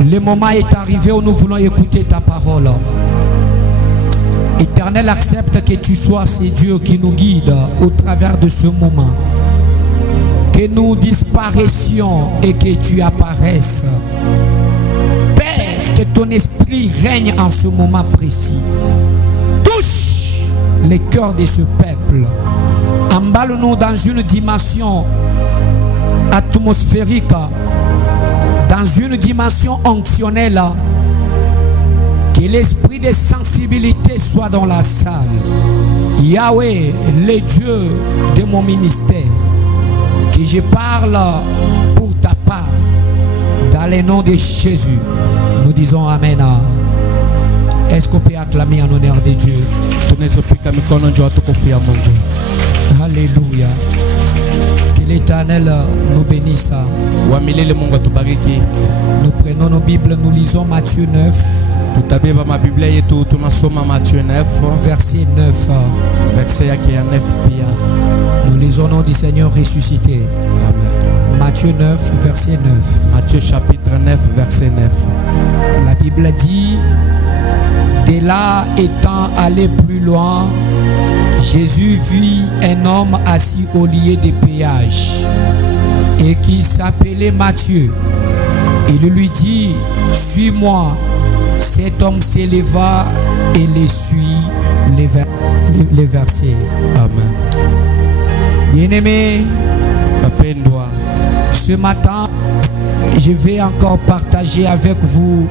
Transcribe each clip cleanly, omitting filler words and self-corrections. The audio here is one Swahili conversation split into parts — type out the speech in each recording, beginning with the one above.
Le moment est arrivé où nous voulons écouter ta parole. Éternel, accepte que tu sois ce Dieu qui nous guide au travers de ce moment. Que nous disparaissions et que tu apparaisses. Père, que ton esprit règne en ce moment précis. Touche les cœurs de ce peuple. Emballe-nous dans une dimension atmosphérique, dans une dimension onctionnelle. Que l'esprit de sensibilité soit dans la salle. Yahweh, le Dieu de mon ministère, que je parle pour ta part, dans le nom de Jésus. Nous disons Amen. Est-ce qu'on peut acclamer en honneur de Dieu? Alléluia. Que l'Éternel nous bénisse. Nous prenons nos Bibles, nous lisons Matthieu 9. Verset 9. Nous lisons au nom du Seigneur ressuscité. Matthieu 9, verset 9. Matthieu chapitre 9, verset 9. La Bible dit: de là étant allé plus loin, Jésus vit un homme assis au lieu de péage et qui s'appelait Matthieu. Il lui dit: suis-moi. Cet homme s'éleva et les suit. Les versets. Amen. Bien-aimés, ce matin, je vais encore partager avec vous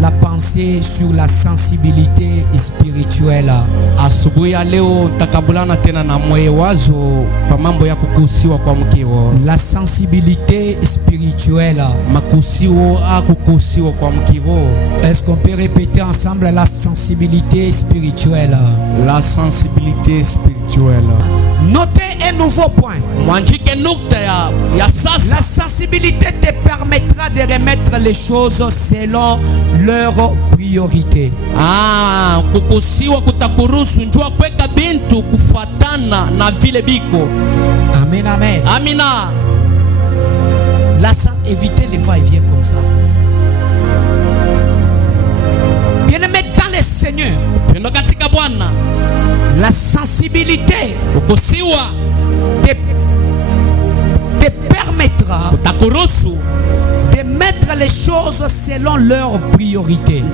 la pensée sur la sensibilité spirituelle. La sensibilité spirituelle. Est-ce qu'on peut répéter ensemble la sensibilité spirituelle? La sensibilité spirituelle. Notez un nouveau point. La sensibilité te permettra de remettre les choses selon leur priorité. Amen, amen. Amina. Évitez les va-et-vient comme ça. Bien-aimé dans le Seigneur, la sensibilité te permettra de mettre les choses selon leur priorité.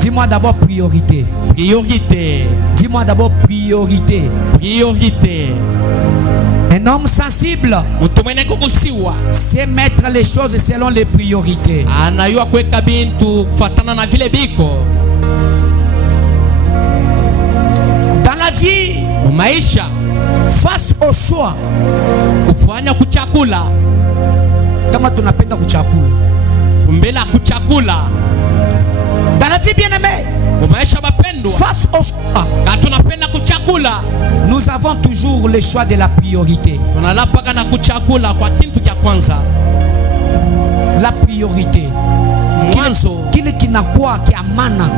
Dis-moi d'abord priorité. Priorité. Dis-moi d'abord priorité. Priorité. Un homme sensible, c'est mettre les choses selon les priorités. Dans la vie, face au choix, kama tunapenda kuchakula. Dans la vie, bien-aimé, face au choix, nous avons toujours le choix de la priorité. La priorité. Kile kinakuwa kiamana.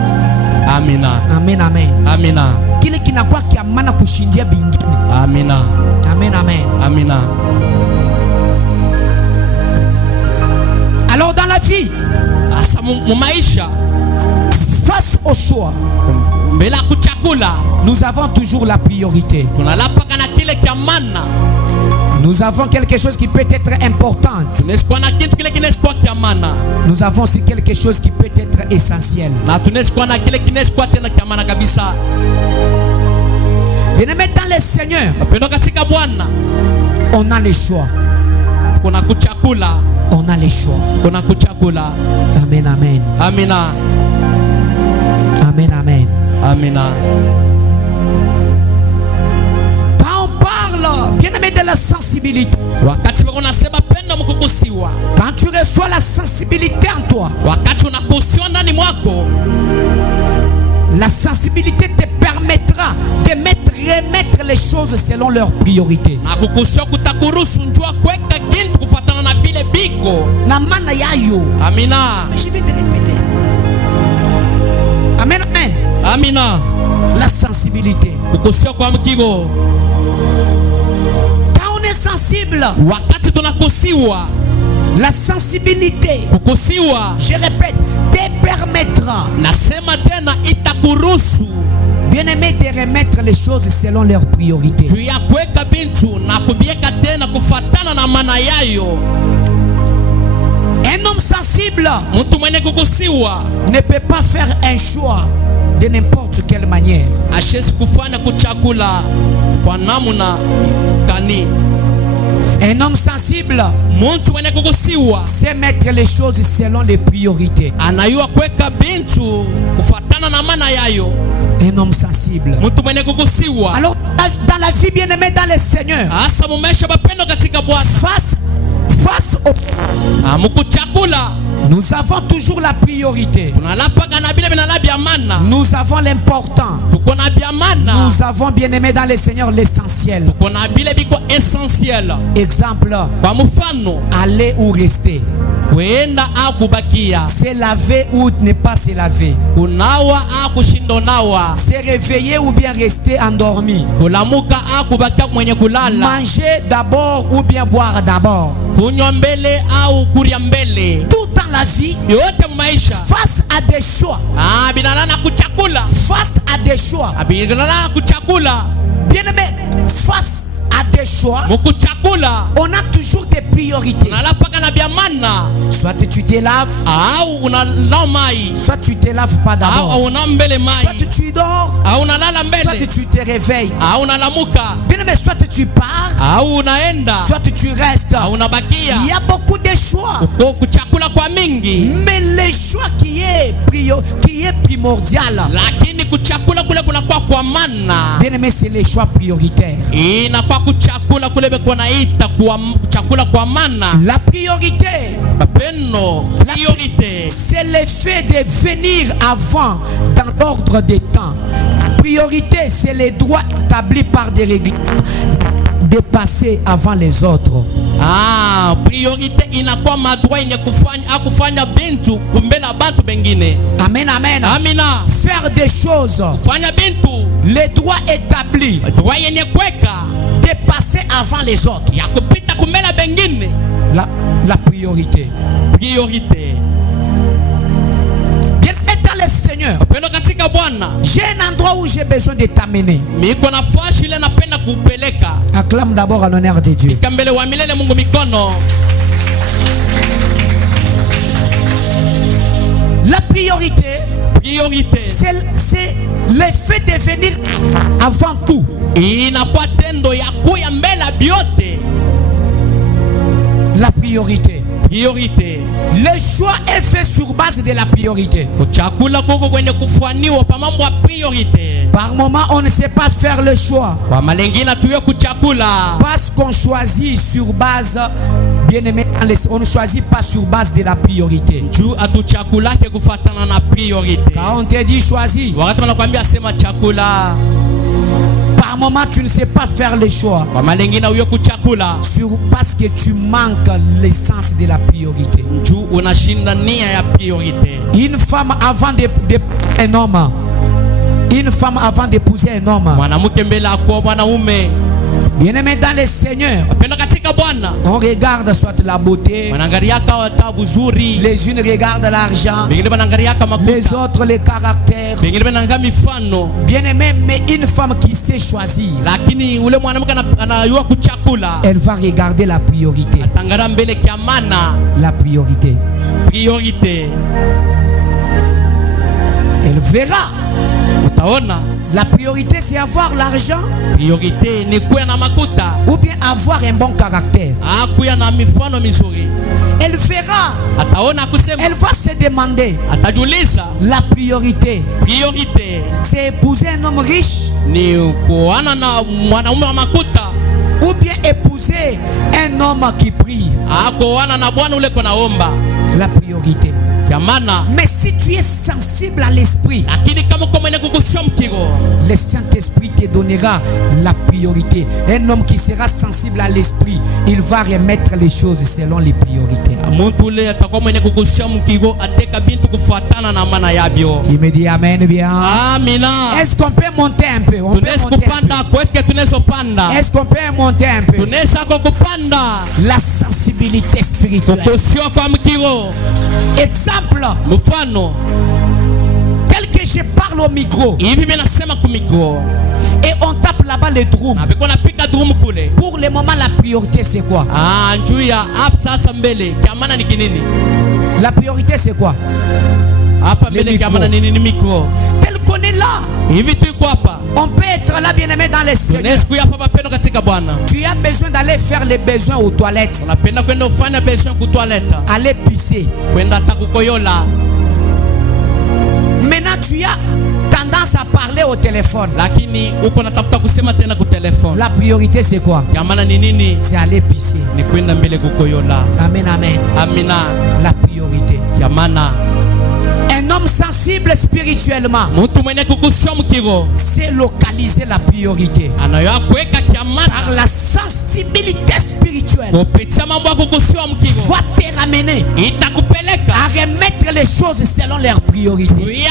Amina. Amen, amen. Amina. Kile kinakuwa kiamana kushindia bingine. Amina. Amen, amen. Amina. Alors dans la vie, face au choix, nous avons toujours la priorité. Nous avons quelque chose qui peut être important. Nous avons aussi quelque chose qui peut être essentiel. Bien-aimé dans le Seigneur, on a le choix. On a le choix. Amen, amen. Amina. Amen, amen. Amina. Quand on parle, bien-aimé, de la sensibilité, quand tu reçois la sensibilité en toi, la sensibilité te permettra de remettre les choses selon leur priorité. Namana yayo. Amina. Mais je vais te répéter. Amen, amen. Amina. La sensibilité. Quand on est sensible, La sensibilité, kukusiwa, je répète, te permettra, nasema tena itakuruhusu bien-aimé, de remettre les choses selon leurs priorités. juu ya kuweka bintu na kubieka tena kufatana na maana yayo. Un homme sensible Mtu mwenye kukusiwa ne peut pas faire un choix de n'importe quelle manière. ashesi kufanya kuchakula kwa namna kani. Un homme sensible Mtu mwenye kukusiwa sait mettre les choses selon les priorités. anayua kuweka bintu kufatana na maana yayo. Un homme sensible. Mtu mwenye kukusiwa. Alors, dans la vie, bien-aimé dans le Seigneur, Asa mumesha bapendo katika Bwana. face au... Mukuchakula Nous avons toujours la priorité. tunalapaga na bile binala bya mana. Nous avons l'important. Tuko na bya mana. Nous avons, bien-aimé dans le Seigneur, l'essentiel. Tuko na bile biko essentiel. Exemple, Kwa mfano, aller ou rester. kuenda au kubakia, Se laver ou ne pas se laver. kunawa au kushindonawa, Se réveiller ou bien rester endormi. kulamuka au kubakia mwenye kulala, Manger d'abord ou bien boire d'abord. kunywa mbele au kuria mbele. Tout dans la vie, Yote maisha face à des choix, binalana kuchakula, face à des choix, binalana kuchakula, bien-aimé, face à des choix, mukuchakula on a toujours des priorités. unalapaga na bya mana. Soit tu te laves, Au unalao mai, soit tu te laves pas au d'abord. una mbele mai, Soit tu dors, au unalala soit mbele, tu te réveilles. au unalamuka, Bien-aimé, soit tu pars, au unaenda, soit tu restes. au unabakia. Il y a beaucoup de choix. Uko kuchakula kwa mingi, Mais le choix qui est primordial, lakini kuchakula kule kunakuwa kwa mana. bien-aimé, c'est le choix prioritaire. Inakuwa kuchakula kule beko naita kwa chakula kwa mana. La priorité, Mapendo, priorité. c'est le fait de venir avant dans l'ordre des temps. La priorité, c'est les droits établis par des règlements de passer avant les autres. Priorité inakuwa madwa yenye kufanya bintu kumbela bantu bengine. Amen, amen. Amina. Faire des choses, Kufanya bintu les droits établis, dwa yenye kweka de passer avant les autres. ya kupita kumbela bengine. La priorité. Priorité. Bien dans le Seigneur, Pendo katika Bwana. j'ai un endroit où j'ai besoin de t'amener. Miko nafasi ile napenda kupeleka. Acclame d'abord à l'honneur de Dieu. Kambele wa milele Mungu mikono. La priorité, Priorité. c'est le fait de venir avant tout. Inakuwa tendo ya kuya mbele biote. La priorité. Priorité. Le choix est fait sur base de la priorité. Kuchakula koko kwenye kufaniwa pa mambo ya priorité. Par moment, on ne sait pas faire le choix. Kwa malengina tuyo kuchakula. Parce qu'on choisit sur base, bien aimé, on ne choisit pas sur base de la priorité. Juu atuchakula ke kufatana na priorité. Quand on te dit choisis, Wakati wanakuambia sema chakula. par moment, tu ne sais pas faire le choix. Kwa malengina uyo kuchakula. Parce que tu manques l'essence de la priorité. Juu unashinda nia ya priorité. Une femme avant d'épouser un homme, une femme avant d'épouser un homme, Mwanamke mbele akwa mwanaume. bien-aimé dans le Seigneur, Pendo katika Bwana. on regarde soit la beauté, Wanangariaka watabu zuri. les unes regardent l'argent, Bengine banangariaka les makuta. autres les caractères. Bengine bananga mifano. Bien-aimé, mais une femme qui sait choisir, Lakini ule mwanamke anayua kuchakula. elle va regarder la priorité. Tangara mbele kia mana. La priorité. Priorité. Elle verra. Utaona. La priorité, c'est avoir l'argent Priorité ni kuya na makuta. ou bien avoir un bon caractère. Kuya na mifano mizuri. Elle verra. Ataona kusema. Elle va se demander. Atajuliza. La priorité, Priorité c'est épouser un homme riche ni kuana na mwanaume wa makuta. ou bien épouser un homme qui prie. Kuana na bwana ule kunaomba. La priorité. Kamana. Mais si tu es sensible à l'esprit, Lakini kama uko mwenye kukusia mkigo. le Saint-Esprit te donnera la priorité. Un homme qui sera sensible à l'esprit, il va remettre les choses selon les priorités. muntu ule atakuwa mwenye kugusia mkigo ateka bintu kufuatana na maana yabyo. Qui me dit amen bien. Amina. Est-ce qu'on peut monter un peu? On peut Tunaweza monter un kupanda peu. kwa tunaweza panda. Est-ce qu'on peut monter un peu? Tunaweza kupanda. La sensibilité spirituelle. Kugusia kwa mkigo. Exemple. Mfano. Tel que je parle au micro. Hivi mimi nasema kwa micro. Et on tape là-bas les drums. Na biko napika drum kule. Pour le moment, la priorité c'est quoi? Njoo ya hapa sasa mbele. Kiamana ni kinini? La priorité c'est quoi? Hapa mbele kiamana nini ni micro. Tel qu'on est là. Hivi tuko hapa. On peut être là bien aimé dans les Seigneur. Tu as besoin d'aller faire les besoins aux toilettes. Aller pisser. Maintenant tu as tendance à parler au téléphone. La priorité c'est quoi? C'est aller pisser. Amen, amen. La priorité. Un homme sensible spirituellement c'est localiser la priorité par la sensibilité spirituelle va te ramener à remettre les choses selon leurs priorités.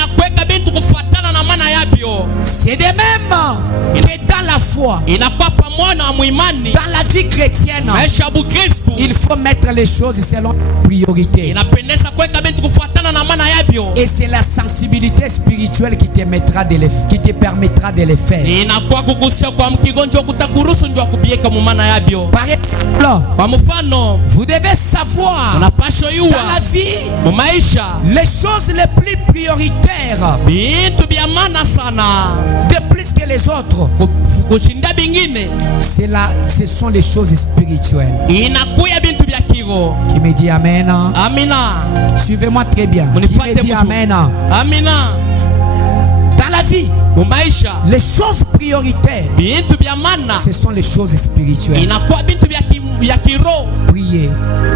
C'est de même que dans la foi, dans la vie chrétienne, il faut mettre les choses selon leurs priorités. Et c'est la sensibilité spirituelle qui te permettra de les faire. Par exemple, vous devez savoir dans la vie les choses les plus prioritaires de plus que les autres. Ce sont les choses spirituelles. Qui me dit amen? Suivez-moi très bien. Qui me dit amen? Dans la vie, les choses prioritaires, ce sont les choses spirituelles. Prier,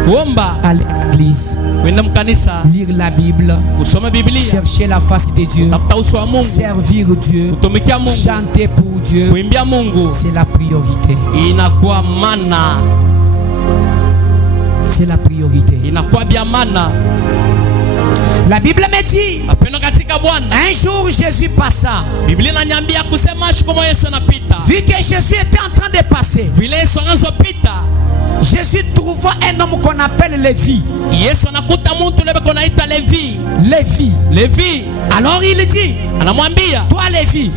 aller à l'église, lire la Bible, chercher la face de Dieu, servir Dieu, chanter pour Dieu, c'est la priorité. C'est la priorité. La Bible me dit, un jour Jésus passa. Vu que Jésus était en train de passer, Jésus trouva un homme qu'on appelle Lévi. Lévi. Alors il dit, toi Lévi,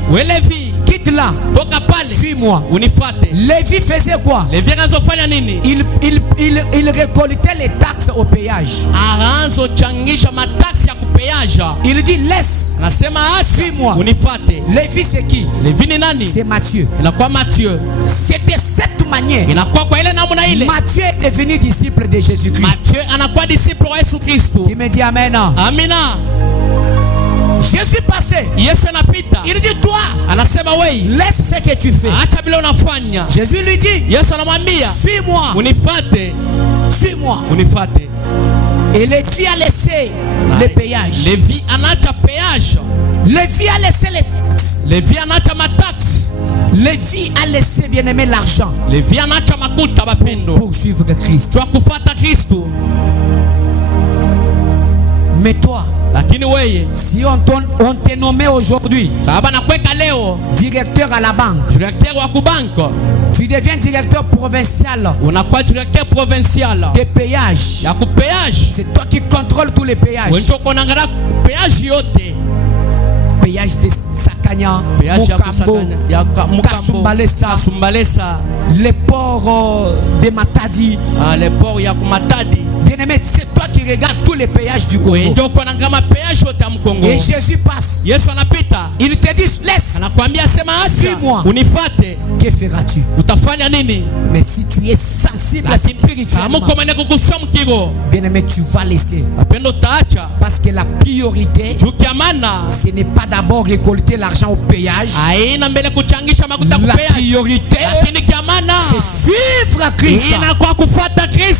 quitte là, suis-moi. Lévi faisait quoi? Il récoltait les taxes au péage. Il dit laisse, suis-moi. Lévi c'est qui? C'est Matthieu. C'était cette manière Matthieu est devenu disciple de Jésus-Christ. Il me dit amen. Jésus passait. Il dit toi, laisse ce que tu fais. Jésus lui dit, suis-moi. Suis-moi. Et Lévi a laissé le péage. Lévi a laissé les taxes. Lévi a laissé bien aimé l'argent pour suivre Christ. Mais toi, si on t'est nommé aujourd'hui directeur à la banque, tu deviens directeur provincial des péages. C'est toi qui contrôles tous les péages. Péage de Sakanya, Mukambo, Kasumbalesa, les ports de Matadi. Bien-aimé, c'est toi qui regardes tous les péages du Congo. Et Jésus passe. Il te dit laisse, suis-moi. Que feras-tu? Mais si tu es sensible spirituellement, bien-aimé, tu vas laisser. Parce que la priorité, ce n'est pas d'abord récolter l'argent au péage. La priorité, c'est suivre Christ.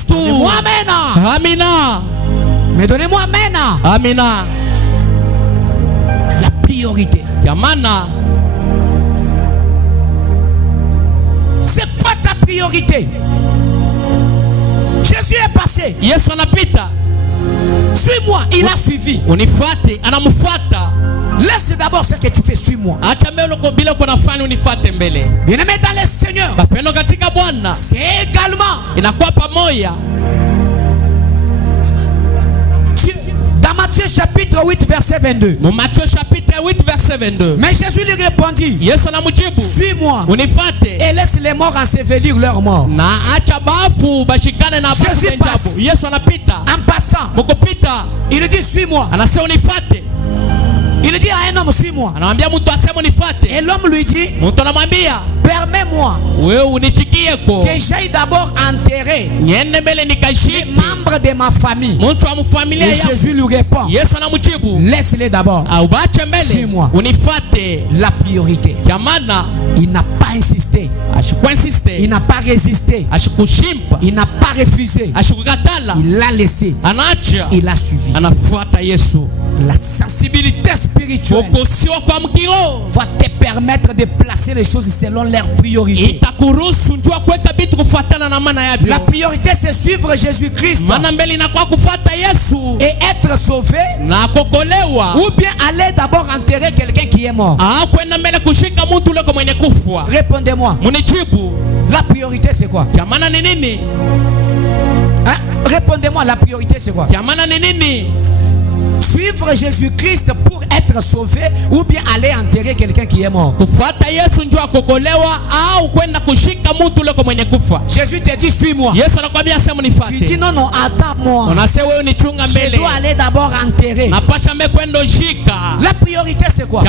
Moi, Amina. Mais donnez-moi amen. Amina. La priorité. C'est quoi ta priorité? Jésus Jésus est passé. Yesu anapita. Suis-moi. Il a suivi. Unifuate, anamfuata. Laisse d'abord ce que tu fais, suis-moi. Acha mbele uko bila uko nafanya unifuate mbele. Bien-aimé dans le Seigneur. Bapendo katika Bwana. C'est également. Inakuwa pamoja. Dans Matthieu chapitre 8 verset 22. Mu Matthieu chapitre 8 verset 22. Mais Jésus lui répondit. Yesu anamujibu. Suis-moi. Unifuate. Et laisse les morts ensevelir leurs morts. Na acha bafu bashikane na bafu njabo. Yesu anapita. En passant. Mukopita. Il dit suis-moi. Anasema unifuate. Il dit à un homme suis-moi. Anamwambia mtu aseme unifuate. Et l'homme lui dit. Mtu anamwambia. Permets-moi. Wewe unichikieko. Que j'aille d'abord enterrer. Niende mbele nikashike. Les membres de ma famille. Mtu wa mfamilia yangu. Et Jésus lui répond. Yesu anamujibu. Laisse-les d'abord. Au bache mbele. Suis-moi. Unifuate. La priorité. Kamana. Il n'a pas insisté. Il n'a pas résisté. Il n'a pas refusé. Il l'a laissé. Il a suivi. La sensibilité spirituelle va te permettre de placer les choses selon leurs priorités. La priorité, c'est suivre Jésus-Christ et être sauvé, ou bien aller d'abord enterrer quelqu'un qui est mort. Répondez-moi. La priorité c'est quoi? Hein? Répondez-moi, la priorité c'est quoi? Suivre Jésus-Christ pour être sauvé ou bien aller enterrer quelqu'un qui est mort. Jésus te dit suis-moi. Tu dis non, non, attends-moi. Je dois aller d'abord enterrer. La priorité c'est quoi?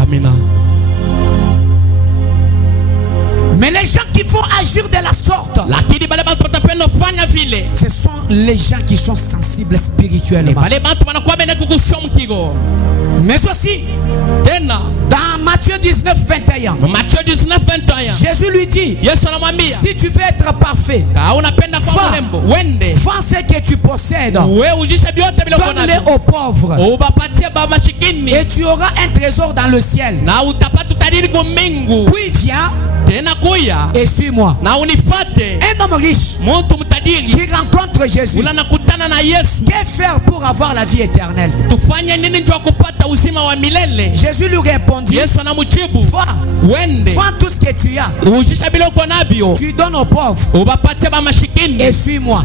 Amina. Mais les gens qui font agir de la sorte, ce sont les gens qui sont sensibles spirituellement. Mais aussi, dans Matthieu 19, 21, Jésus lui dit, si tu veux être parfait, vends ce que tu possèdes, donne-le aux pauvres, et tu auras un trésor dans le ciel. Puis viens et suis-moi. Un homme riche qui rencontre Jésus, que faire pour avoir la vie éternelle? Jésus lui répondit, va, vends tout ce que tu as, tu donnes aux pauvres et suis-moi.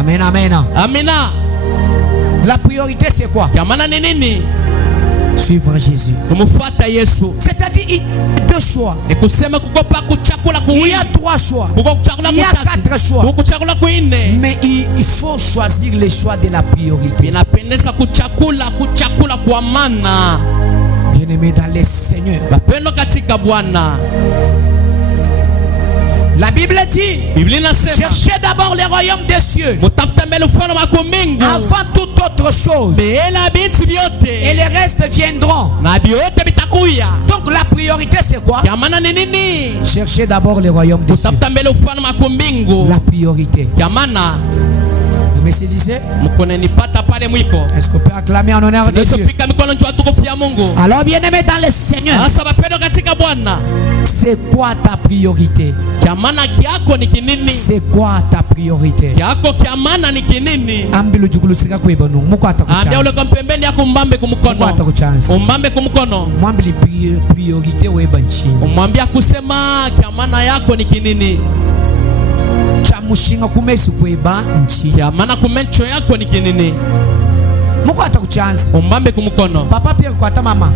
Amen, amen. La priorité c'est quoi? Suivre Jésus. C'est-à-dire il y a deux choix. Il y a trois choix. Il y a quatre choix. Mais il faut choisir les choix de la priorité. Bien-aimé dans le Seigneur. La Bible dit, cherchez d'abord les royaumes des cieux avant toute autre chose, et les restes viendront. Donc la priorité c'est quoi? Cherchez d'abord les royaumes des cieux. La priorité. Vous me saisissez? Est-ce qu'on peut acclamer en honneur de Dieu? Alors bien-aimé dans le Seigneur, c'est quoi ta priorité? C'est quoi ta priorité? Mushinga kumesi kweba nchi ya maana kumencho yako ni kinini muko atakuchanza umbambe kumukono papa Pierre kwata mama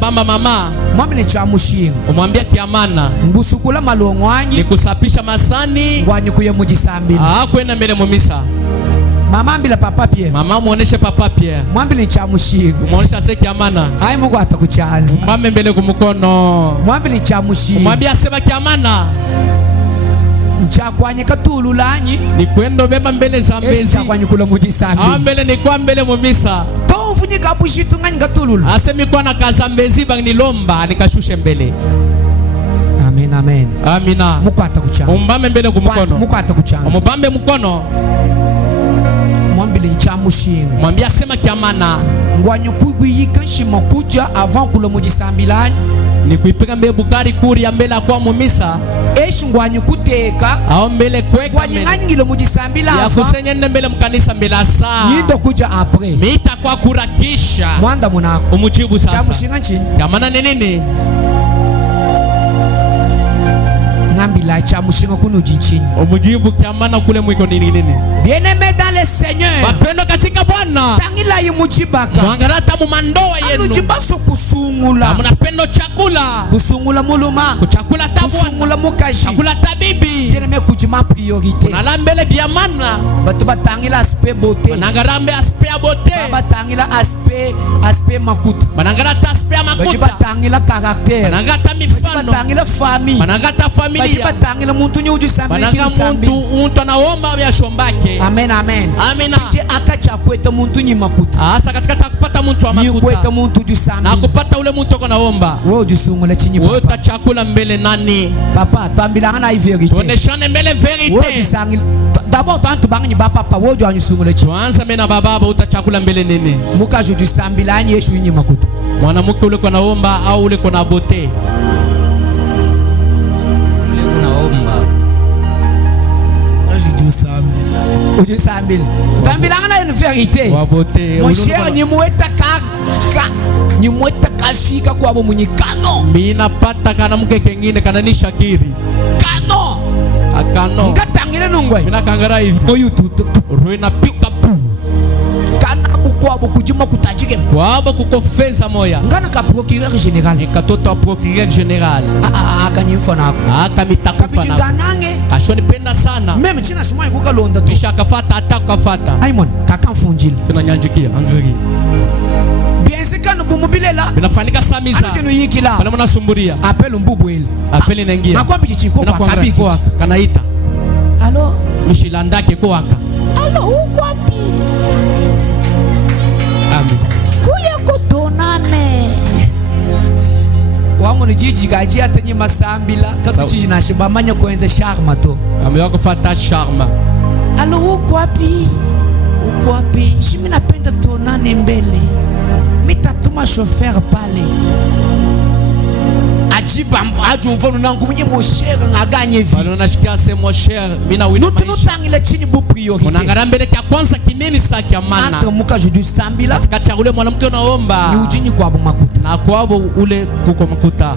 bamba mama mwambi ni cha mushinga umwambia kiamana mbusukula malongwanyi ni kusapisha masani ngwanyi kuye mujisambili kwenda mbele mumisa mama mbila papa Pierre mama muoneshe papa Pierre mwambi ni cha mushinga muonesha se kiamana hai muko atakuchanza umbambe mbele kumukono mwambi ni cha mushinga umwambia sema kiamana mchakwanye katululanyi ni kwendo beba mbele za mbezi mchakwanye kula mujisambi mbele ni kwa mbele mumisa to mfunyika bushitu ngani katululu asemi kwa na kaza mbezi bang nilomba nikashushe mbele. Amen, amen. Amina. Mukata kuchanga umbambe mbele kumukono mukata kuchanga umubambe mukono mwambile chamushinga mwambia sema kiamana ngwanyu kuyika shimo kuja avant kula mujisambilani ni kuipika mbele bukari kuri ya mbele kwa mumisa eshingwanyu kuteka au mbele kweka mbele wanyangilo mujisambila ya kusenye mbele mkanisa mbele saa nindo kuja apre mita kwa kurakisha mwanda munako umujibu sasa chamushinga nchini kamana nini ngambila chamushinga kunuji nchini umujibu kamana kule mwiko nini bien-aimé dans le Seigneur wapendo katika Bwana tangila yimujibaka mwangarata mu mandoa yenu anujibaso kusungula mnapendo chakula kusungula muluma kuchakula tabwana kusungula mukashi chakula tabibi bien-aimé kujima priorité nalambele biamana batu batangila aspect beauté banangarambe aspect ya beauté batangila aspect makuta banangarata aspect ya makuta batangila caractère banangata mifano batangila famille banangata familia batangila muntu nyuju sambi bananga muntu anaomba ya shombake amen amina je akacha kweta muntu nyi makuta asa katika kupata muntu wa makuta ni kweta muntu ju sambi na kupata ule muntu uko naomba wewe jisungula chinyi wewe utachakula mbele nani papa tambilanga na verité tuoneshane mbele verité wewe jisangila d'abord tantu bangi ba papa wewe jo anyusungula chinyi tuanze mena baba utachakula mbele nini muka jo jisambila ni Yesu nyi makuta mwanamke ule kwa naomba au ule kwa na bote ule kunaomba ujisambila tambilanga na une vérité wa bote mon cher ni mweta ni mweta kafika kwa bo munyikano mina pata kana mke kengine kana ni Shakiri kano akano ngatangile nungwe mina kangara hivi oyu tutu ruina pika pu kana bukwa bukujima kutajike kwabo kukofenza moya ngana ka procureur général ni katoto procureur général akanyimfa nako akamitakufa nako nange ashoni penda sana meme china simai kukalonda tu kisha akafata atakafata aimon kakamfunjile tunanyanjikia angeri bien sikano bumubilela binafanika samiza tinu yikila bana mnasumburia apelo mbubu ile apeli naingia nakwambi chichiko kwa kabiki kanaita alo mishilandake kwa aka alo uko wapi amen kuya kutonane wangu ni jiji gaji atenye masambila kakuchiji na shibamanya kuenze charma to amewa kufata charma alo uko wapi shimi napenda tonane mbele mitatuma chauffeur pale ajumvonu nangu mwenye moshere ngaganye vi balo nashikia se moshere mina wina maisha nututangile chini bu priorité unangara mbele kia kwanza kinini saki ya mana entre muka juju sambila katikati ya ule mwanamke unaomba ni ujini kwa bu makuta na kwabo ule kuko makuta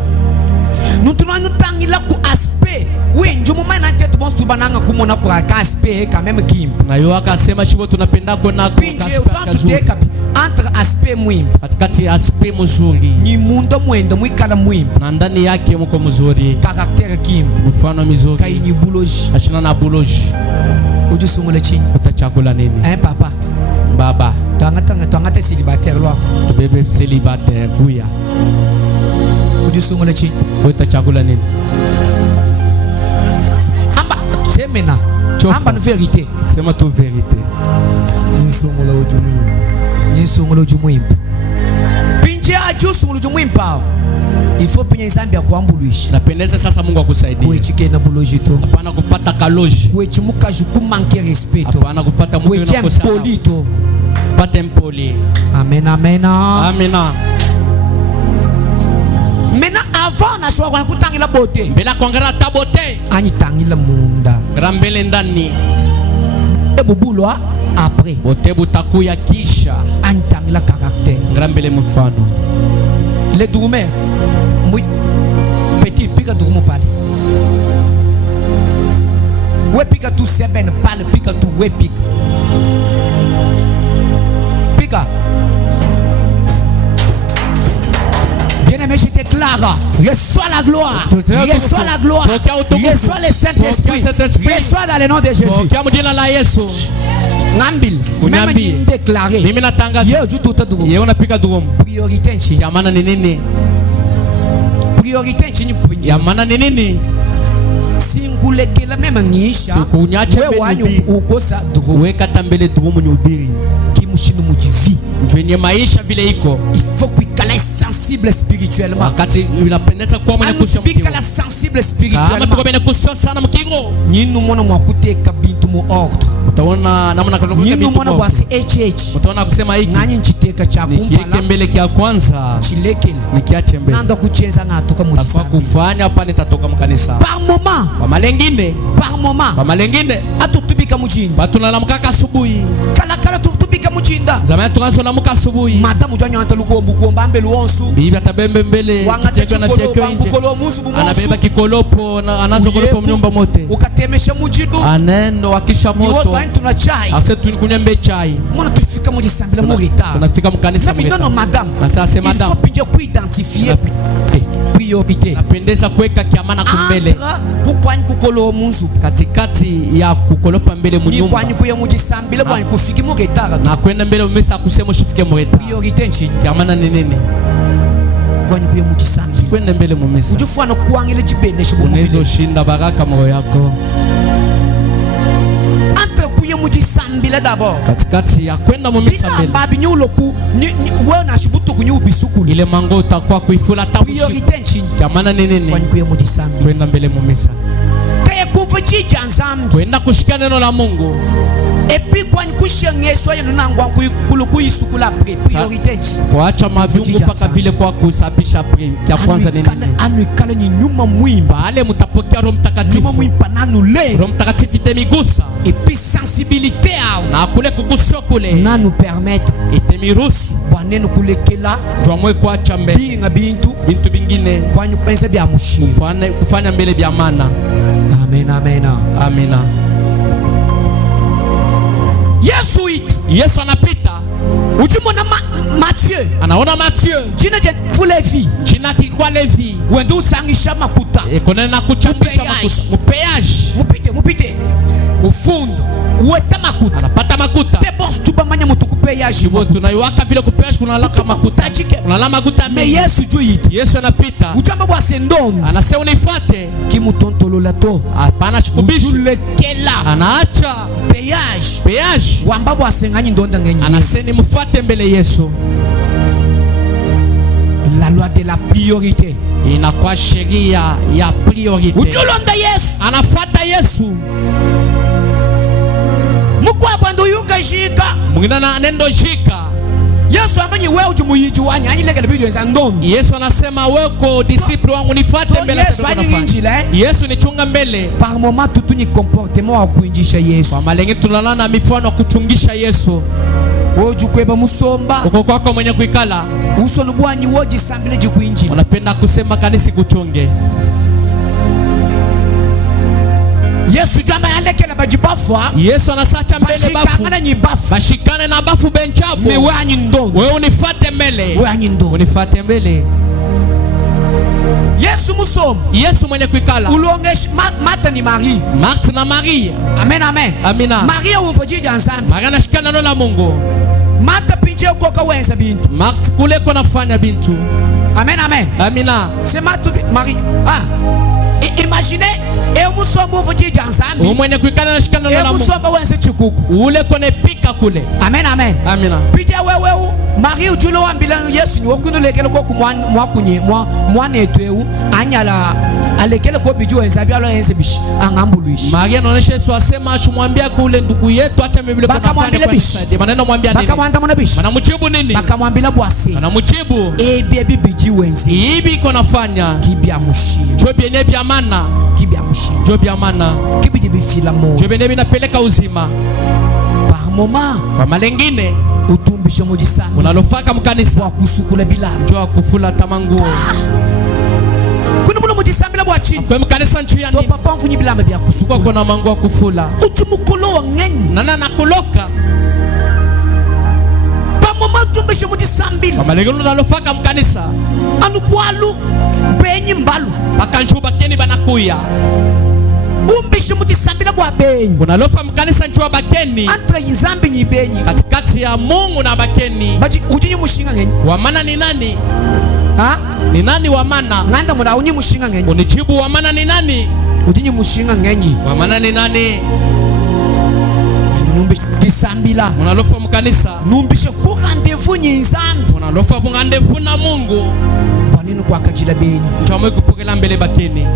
nututangila ku aspect we njumu mana tetu bonsu bananga kumona kwa aspect quand même kimp na yo akasema shibo tunapenda kona pinje utantuteka entre aspect mwimbi katikati ya aspect mzuri ni mundo mwendo mwikala mwimbi na ndani yake mko mzuri caractère kimbi mfano mzuri kaini buloji ashina na buloji ujusungule chini utachakula nini papa baba twangate célibataire lwako tubebe célibataire kuya ujusungule chini utachakula nini amba semena amba ni vérité sema tu vérité nisungula ujumwimpa pinje ajusungula ujumwimpa il faut pinye zambi ya kuambulisha napendeza sasa Mungu akusaidie kuechike na buloji to hapana kupata kaloji kuechimuka juku manke respect hapana kupata mtu kueche mpoli to pate mpoli amena amina mena avant na shwa kwa kutangila bote mbele kuangara tabote anyitangila munda grambele ndani ebubulwa après bote butakuya kisha anyitangila caractère grambele mfano le durume mwi petit pika durumu pale we pika tu seben pale pika tu we pika bien-aimé, je déclare, reçois la gloire, reçois la gloire, reçois le Saint-Esprit, reçois dans le nom de Jésus. Ngambil, même déclaré, priorité nchini. Yamana ni nini? Priorité nchini. Yamana ni nini? Singulekela mema ngisha. Wewe wanyu ukosa durumu. Weka tambele durumu nyubiri. mushinu mujivi. Kwenye maisha vile iko. Il faut kuikala sensible spirituellement. Wakati inapendeza kuwa mwenye kusio mkigo. Kuikala sensible spirituellement. Kama tuko mwenye kusio sana mkigo. Nyinu mwana mwakuteka bintu mu ordre. Utaona namna kana kuweka bintu. Nyinu mwana bwasi HH. Utaona kusema hiki. Ngani nchiteka cha kumpala. Nikieke mbele kia kwanza. Chilekele. Nikiache mbele. Nando kuchenza ngatoka mu Takwa kufanya hapa nitatoka mkanisa. Par moment. Kwa malengine. Par moment. Kwa malengine. Atutubika mujinda. Batunalamuka asubuhi. Kala tutubika mujinda. Zamani tunazolamuka asubuhi. Madamu jwanyo ataluko kuomba mbele uonsu. Bibi atabembe mbele. Kiteko na teko nje. Anabeba kikolopo anazokolopo mnyumba mote. Ukatemesha mujidu. Anendo akisha moto. Ni wote tuna chai. Ase tunyembe chai. Mbona tufika moja sambila morita. Tunafika mkanisa morita. Non madame. Na sasa madame. Il faut pinje kuidentifier priorité. Napendeza kuweka kiamana kumbele. Kukwani kukolo munzu. Katikati ya kukolopa mbele mnyumba. Ni kwani kuya moja sambila bwana kufiki morita. Na kwenda mbele umesa kusema ushifike morita. Priorité nchi. Kiamana ni nini? Kwani kuya moja sambila. Kwenda mbele mumisa. Ujufana kuangile jibene shibo. Unezo shinda baraka moyo yako. Mujisambila d'abord. Katikati ya kwenda mumisa mbele. Babi nyuloku wewe na shibutu kunyubisuku. Ile mango utakuwa kuifula tabu. Priorité nchini. Kamana ni nini? Kwani kuya mujisambila. Kwenda mbele mumisa. Kaya kufuchija nzambi. Kwenda kushika neno la Mungu. Epi kwani kushengeshwa yenu nangwa kuyisukula priorité nchini. Kuacha maviungu paka vile kwa kusabisha ya kwanza ni nini? Anu ikale ni nyuma mwimba. Pale mtapokea Roho Mtakatifu. Nyuma mwimba nanu le. Roho Mtakatifu itemigusa. Epi sensibilité ao. Na kule kukusio kule. Na nous permettre. Itemiruhusu. Bwanenu kulekela. Tuamwe kuacha mbele. Binga bintu bingine. Kwani kupenza bya mushi. Kufanya mbele bya maana. Amen, amen. Amina. Yesu anapita. Ujimona Mathieu. Anaona Mathieu. Jina je Levi. Jina kikwa Levi. Wendo usangisha makuta. Konena kuchapisha makuta. Mupeage. Mupite. Ufundo. Uweta makuta. Anapata makuta. Te boss tuba manya mutu kupeage. Ibo tunaiwaka vile kupeage kuna laka makuta. Kuna la makuta me Yesu juiti. Yesu anapita. Uchamba bwa sendon. Anasema unifuate. Kimutontolola to. Hapana chikubishi. Ulekela. Anaacha. Peage. Wamba bwa senganyi ndonda ngenyi. Anasema mfuate mbele Yesu. La loi de la priorité. Inakuwa sheria ya priorité. Ujulonda Yesu. Anafuata Yesu. Mukwa bwandu yuka shika. Mwingine anendo shika. Yesu amanyi wewe ujumuyiji wanyi anyilekele bidio nza ndomi. Yesu anasema weko disciple wangu nifuate mbele Yesu anyinjile. Yesu nichunga mbele. Par moment tutu ni comportement wa kuinjisha Yesu. Kwa malengi tunalana mifano kuchungisha Yesu. Oju kweba musomba. Uko kwako mwenye kuikala. Uso lubwanyi woji sambile jikuinjile. Unapenda kusema kanisi kuchunge. Yesu jamba yalekela bajibafwa. Yesu anasacha mbele bafu. Bashikane na bafu benchapo. Mewe anyi ndomi. Wewe unifuate mbele. Wewe anyi ndomi. Unifuate mbele. Yesu musomo. Yesu mwenye kuikala. Ulongesh Martha ni Marie. Martha na Maria. Amen, amen. Amina. Maria umfojija nzambi. Maria anashikana neno la Mungu. Martha pinje ukoka wenza bintu. Martha kule kuna fanya bintu. Amen, amen. Amina. C'est Martha Marie. Imaginez musomba umfojija nzambi. Mwenye kuikala anashikana neno la Mungu. Musomba wenza chikuku. Ule kone pika kule. Amen, amen. Amina. Pija wewe Maria ujulo wambila Yesu ni wokunulekele ko mwana etweu anyala alekele ko bijo enzabi alo enze bishi angambuluishi. Maria anaonesha Yesu asema ashumwambia kule ndugu yetu acha mimi vile kunafanya kwa nisaidie. Maneno mwambia nini? Bakamwanda mwana bishi. Anamjibu nini? Bakamwambia bwase. Anamjibu ebi biji wenze. Ibi konafanya kibya mushi. Jobi ene bya mana. Kibya mushi. Jobi ya mana. Kibiji bifila mo. Jobi ene binapeleka uzima. Par moment. Kwa malengine utumbisho mujisanga. Unalofaka mkanisa. Wa kusukula bila. Njoo kufula tamanguo. Kuna muno mujisambila bwa chini. Kwa mkanisa nchu ya nini? To papa mfunyi bila mbya kusukula. Kwa kuna manguo kufula. Uchumukulo ngenyi. Nana nakuloka. Pa mama utumbisho mujisambila. Kwa malengine unalofaka mkanisa. Anukwalu benyi mbalu. Paka nchuba keni banakuya. Umbisho mujisambila bwa benyi. Unalofa mkanisa nchuba bakeni. Antra yinzambi nyibenyi. Katikati ya Mungu na bakeni. Baji ujinyi mushinga ngenyi. Wamana ni nani? Ha? Ni nani wamana? Nganda muda unyi mushinga ngenyi. Unijibu wamana ni nani? Ujinyi mushinga ngenyi. Wamana ni nani? numbisha kisambila munalofa mukanisa numbisha ku rendez-vous nyinzambi munalofa mungandevu na Mungu banini kwa kajila beni ntwamwe kupokela mbele bakeni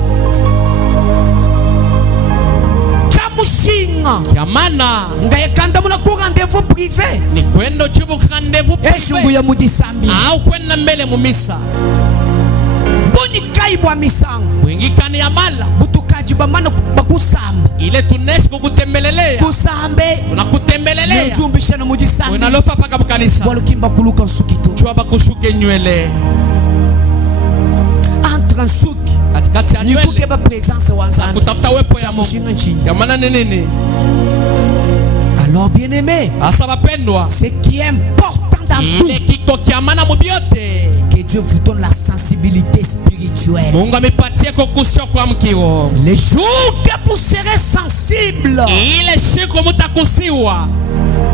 chamushinga yamana ngayekanda muna ku rendez-vous privé ni kwenda chibu kandevu eshungu ya mudisambi au kwenda mbele mumisa boni kaibwa misango wingikani ya mala butukaji bamana bakusamba ile tuneshi kukutembelelea kusambe tunakutembelelea nejumbisha na mudisambi unalofa paka mukanisa walukimba kuluka sukito chwa bakushuke nywele entre nsuki katikati ya nywele nikuke ba présence wanzambi kutafuta wepo ya Mungu chamushinga nchini yamana ni nini alors bien aimé asa bapendwa ce qui est important dans tout ile kiko kiamana mubiote que Dieu vous donne la sensibilité spirituelle. Mungu amepatia kukusio kwa mkiwo Les jours que vous serez sensibles, ile siku mutakusiwa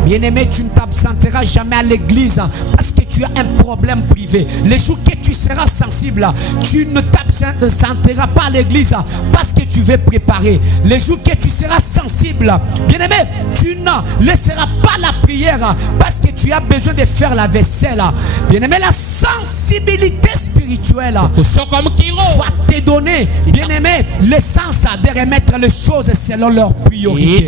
bien-aimé, tu ne t'absenteras jamais à l'église parce que tu as un problème privé. Les jours que tu seras sensible, tu ne t'absenteras pas à l'église parce que tu veux préparer. Les jours que tu seras sensible, bien-aimé, tu ne laisseras pas la prière parce que tu as besoin de faire la vaisselle. Bien-aimé, la sensibilité spirituelle va te donner, bien-aimé, l'essence de remettre les choses selon leur priorité.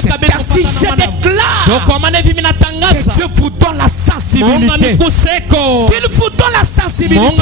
C'est ainsi je déclare que Dieu vous donne la sensibilité. Qu'il vous donne la sensibilité.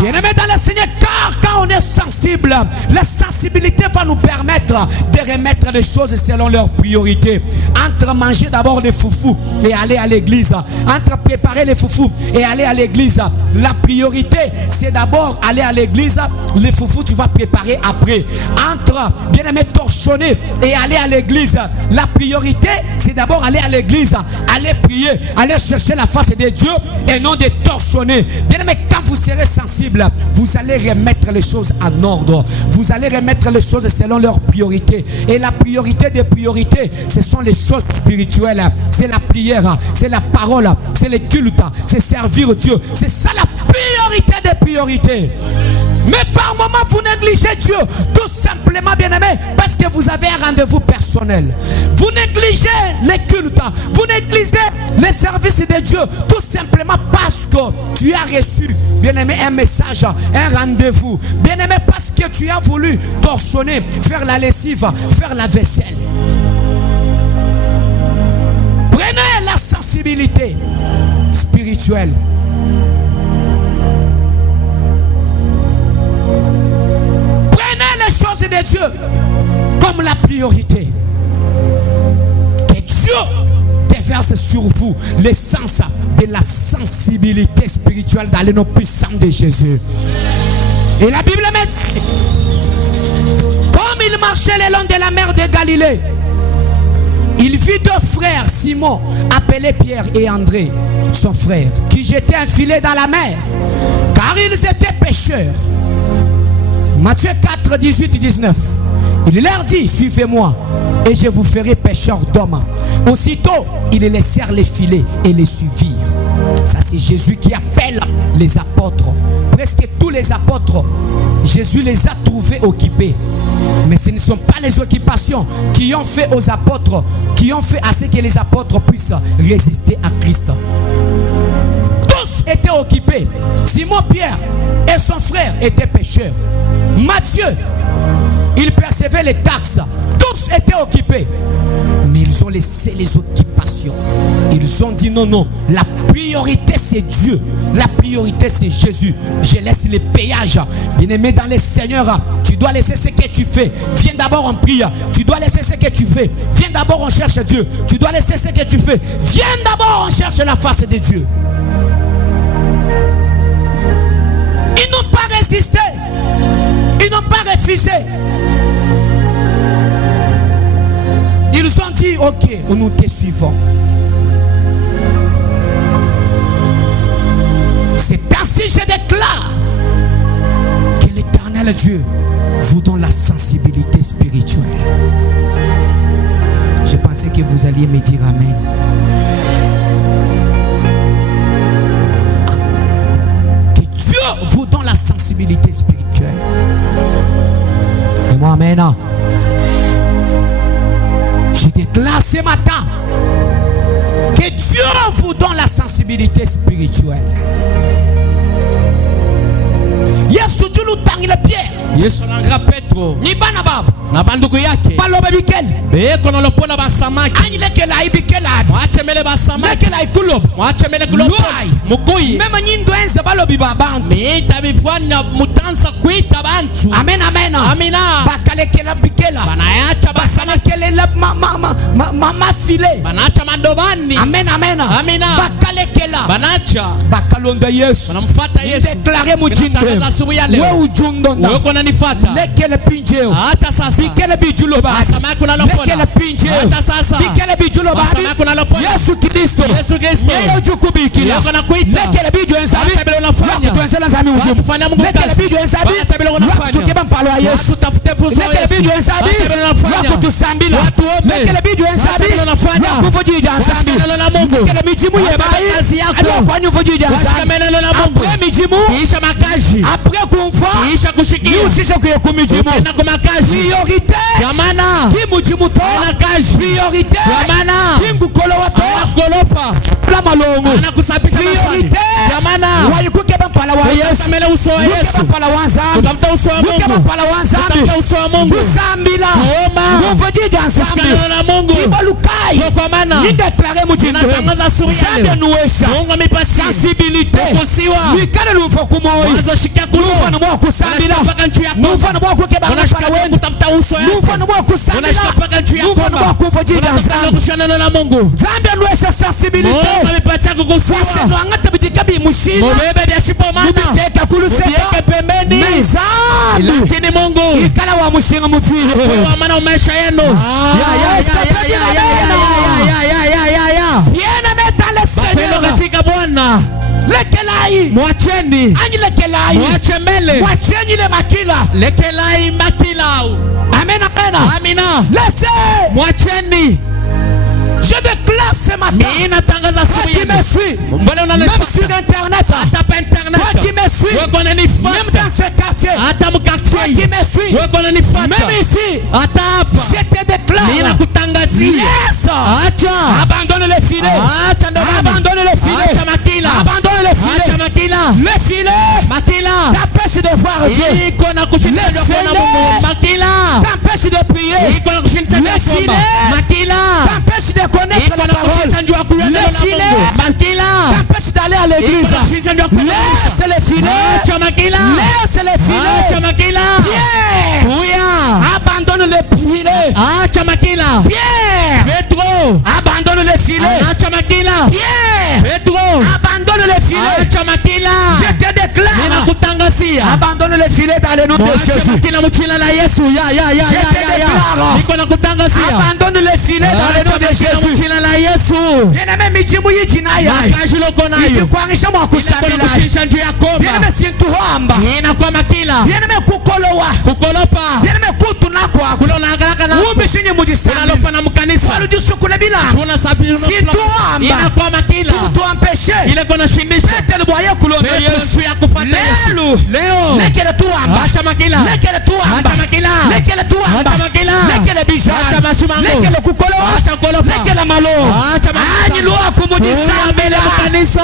Bien-aimé dans le Seigneur, car quand on est sensible, la sensibilité va nous permettre de remettre les choses selon leur priorité. Entre manger d'abord les foufous et aller à l'église, entre préparer les foufous et aller à l'église, la priorité c'est d'abord aller à l'église. Les foufous tu vas préparer après. Entre bien-aimé torchonner et aller à l'église, la priorité c'est d'abord aller à l'église, aller prier, aller chercher la face de Dieu et non de torchonner. Bien-aimé, quand vous serez sensible, vous allez remettre les choses en ordre. Vous allez remettre les choses selon leur priorité. Et la priorité des priorités, ce sont les choses spirituelles. C'est la prière, c'est la parole, c'est le culte, c'est servir Dieu. C'est ça la priorité des priorités. Mais par moment vous négligez Dieu, tout simplement, bien-aimé, parce que vous avez un rendez-vous personnel. Vous négligez les cultes, vous négligez les services de Dieu, tout simplement parce que tu as reçu, bien-aimé, un message, un rendez-vous. Bien-aimé, parce que tu as voulu torchonner, faire la lessive, faire la vaisselle. Prenez la sensibilité spirituelle. Les choses de Dieu comme la priorité. Que Dieu déverse sur vous l'essence de la sensibilité spirituelle dans le nom puissant de Jésus. Et la Bible me dit, comme il marchait le long de la mer de Galilée, il vit deux frères, Simon, appelés Pierre et André, son frère, qui jetaient un filet dans la mer, car ils étaient pêcheurs. Matthieu 4, 18, 19. Il leur dit, suivez-moi et je vous ferai pêcheurs d'hommes. Aussitôt, ils laissèrent les filets et les suivirent. Ça, c'est Jésus qui appelle les apôtres. Presque tous les apôtres, Jésus les a trouvés occupés. Mais ce ne sont pas les occupations qui ont fait aux apôtres, qui ont fait à ce que les apôtres puissent résister à Christ. Tous étaient occupés. Simon Pierre et son frère étaient pêcheurs. Matthieu, il percevait les taxes. Tous étaient occupés. Mais ils ont laissé les occupations. Ils ont dit non, non. La priorité c'est Dieu. La priorité c'est Jésus. Je laisse les péages. Bien-aimé dans le Seigneur, tu dois laisser ce que tu fais. Viens d'abord en prière. Tu dois laisser ce que tu fais. Viens d'abord on cherche Dieu. Tu dois laisser ce que tu fais. Viens d'abord on cherche la face de Dieu. Ils n'ont pas résisté. Ils n'ont pas refusé. Ils ont dit, ok, nous te suivons. C'est ainsi je déclare que l'Éternel Dieu vous donne la sensibilité spirituelle. Je pensais que vous alliez me dire Amen. Que Dieu vous donne la sensibilité spirituelle. Et moi, Amen. Je déclare ce matin que Dieu vous donne la sensibilité spirituelle. Yesu julu tangile Pierre. Yesu anangira Petro. Ni bana baba. Na bandugu yake. Baloba bikele. Beko na lopola ba samaki. Anyile kela ibikela. Mwache mele ba samaki. Kela ikulob. Mwache mele kulob. Mukui. Mema nyindo enza balobi babantu. Meita bifanya mutansa kuita bantu. Amen amen. Amina. Bakale kela bikela. Banaacha ba samaki kele la ma filet. Banaacha mandobani. Amen amen. Amina. Bakale kela. Banaacha. Bakalonda Yesu. Banamfuata Yesu. Déclarer mutindo. Wewe ujundonda. Wewe kona nifuata. Lekele pinjeo. Hata sasa. Bikele bijulo ba. Samaki unalopona. Lekele pinjeo. Hata sasa. Bikele bijulo ba. Samaki unalopona. Yesu Kristo. Yesu Kristo. Yeye ujukubikila. Yeye anakuita. Lekele bijo ensabi. Hata bila unafanya. Tuenzela nzami ujibu. Kufanya Mungu kazi. Lekele bijo ensabi. Hata bila unafanya. Tukeba mpalo wa Yesu. Tutafute fuzo wa Yesu. Lekele bijo ensabi. Hata bila unafanya. Tusambila. Watu ombe. Lekele bijo ensabi. Hata bila unafanya. Kuvujija ensabi. Washika na Mungu. Lekele mijimu yebai. Kazi yako. Alio kwa nyuvujija ensabi. Washika meneno na Mungu. Après mijimu. Kisha makazi. Après kumfa. Kisha kushikia. Usishe kumijimu. Na kumakazi. Priorité. Yamana. Kimujimu to. Na kazi. Priorité. Yamana. Kimukolo wato. Golopa. La malongo. Anakusabisha masani. Yamana. Walikuwa mpala wa Yesu. Mele uso wa Yesu. Mpala wa Nzambi. Utafuta uso wa Mungu. Mpala wa Nzambi. Utafuta uso wa Mungu. Kusambila. Kuomba. Kuvujija Nzambi. Kushikana na Mungu. Kibalukai. Kwa maana. Ni déclarer mujindo. Natangaza suri ya leo. Nuesha. Mungu amepasi. Sensibilité. Kusiwa. Nikale lumfo kumoi. Wazo shikia kulo. Mufano mwa kusambila. Unashika nchi yako. Mufano mwa kukeba unashika wenu. Kutafuta uso yako. Mufano mwa kusambila. Unashika paka nchi yako. Mufano mwa kuvujija Nzambi. Kushikana na Mungu. Nzambi nuesha sensibilité. Mungu amepata kukusiwa. Sasa nuangata bitikabi mushina. Mubebe dia shipo mana. Mubiteka kuluseka. Mubeke pembeni. Mezambi. Lakini Mungu. Ikala wa mushinga mufiri. Kwa maana maisha yenu. Bien-aimé dans le Seigneur. Katika Bwana. Lekelai. Mwacheni. Ani lekelai. Mwache mbele. Mwacheni le makila. Lekelai makila. Amen amen. Amina. Laissez. Mwacheni. Je déclare ce matin. Ninatangaza Toi qui me suis. Même sur internet. Hata internet. Toi qui me suis. Même dans ce quartier. Hata Toi qui me suis. Même ici. Hata hapa. Je te déclare. Ninakutangazia. Laisse. Acha. Abandonne le filet. Acha ndo. Abandonne le filet. Acha makila. Abandonne le filet. Acha makila. Le filet. Makila. T'empêche de voir Dieu. Iko na kushinda kuona Mungu. Makila. T'empêche de prier. Iko na kushinda kuomba. Makila. T'empêche de connaître la parole. Le filet. Makila. T'empêche d'aller à l'église. Laisse le filet. Acha makila. Laisse le filet. Acha makila. Pierre. Uya. Abandonne le filet. Acha makila. Pierre. Petro. Abandonne le filet. Acha makila. Pierre. Petro. Abandonne le filet. Acha makila. Je te déclare. Ninakutangazia. Abandonne le filet dans le nom de Jésus. Acha makila mchila la Yesu. Niko nakutangazia. Abandonne le filet dans le nom de Jésus. Mchila la Yesu. Bien-aimé mijimu yijinaya. Makaji loko nayo. Ikikwangisha mwa kusabila. Kushinja njia koma. Bien-aimé sintuhamba. Inakuwa makila. Bien-aimé kukolowa. Kukolopa. Bien-aimé kutunakwa. Kulona haraka na. Umbi shinye mujisami. Unalofana mkanisa. Walujisukule bila. Tunasabiri sintuhamba. Inakuwa makila. Tuampeshe. Ile kona shindisha. Petele bwaye kulonda Yesu ya kufuata Yesu. Leo. Lekele tuamba. Acha makila. Lekele tuamba. Acha makila. Lekele tuamba. Acha makila. Lekele bijana. Acha mashimango. Lekele kukolowa. Acha kolopa. Lekele malo. Acha makila. Ani loa kumujisami. Mbele mkanisa.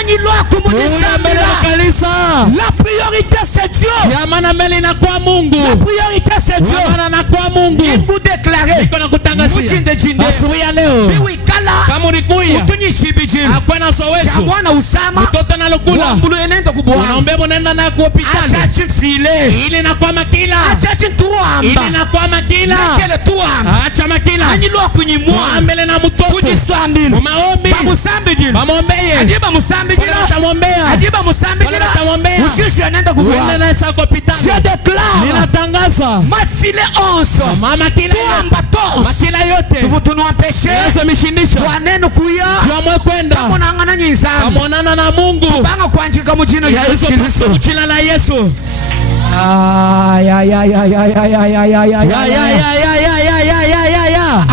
Ani loa kumujisami. Mbele mkanisa. La priorité c'est Dieu. Ya maana mbele inakuwa Mungu. La priorité c'est Dieu. Ya maana inakuwa Mungu. Mungu déclaré. Niko nakutangazia. Mujinde jinde. Asubuhi ya leo. Biwi kala. Kama ulikuya. Utunyishi bijini. Hakwena soweso. Chamwana usama. Mtoto nalokula. Wambulu enenda kubwa. Unaombe mnenda na kuhopitali. Acha file. Ile inakuwa makila. Acha tuamba. Ile inakuwa makila. Lekele tuamba. Acha makila. Ani loa kunyimwa. Mbele na mtoto. Kujisambili. Maombi. Bamusambi jini. Bamuombeye. Ajiba musambi jini. Utamwombea. Ajiba musambi jini. Utamwombea. Ushishi anenda kubwa. Uende na sako hospitali. Je déclare. Ninatangaza. Mafile 11. Mama kila. Tuamba tos. Makila yote. Tuvutunuampeshe. Yesu mishindisha. Wanenu kuya. Tuamwe kwenda. Tamunangana nyinzambi. Kamonana na Mungu. Banga kuanjika mujino ya Yesu Kristo. Mchila la Yesu.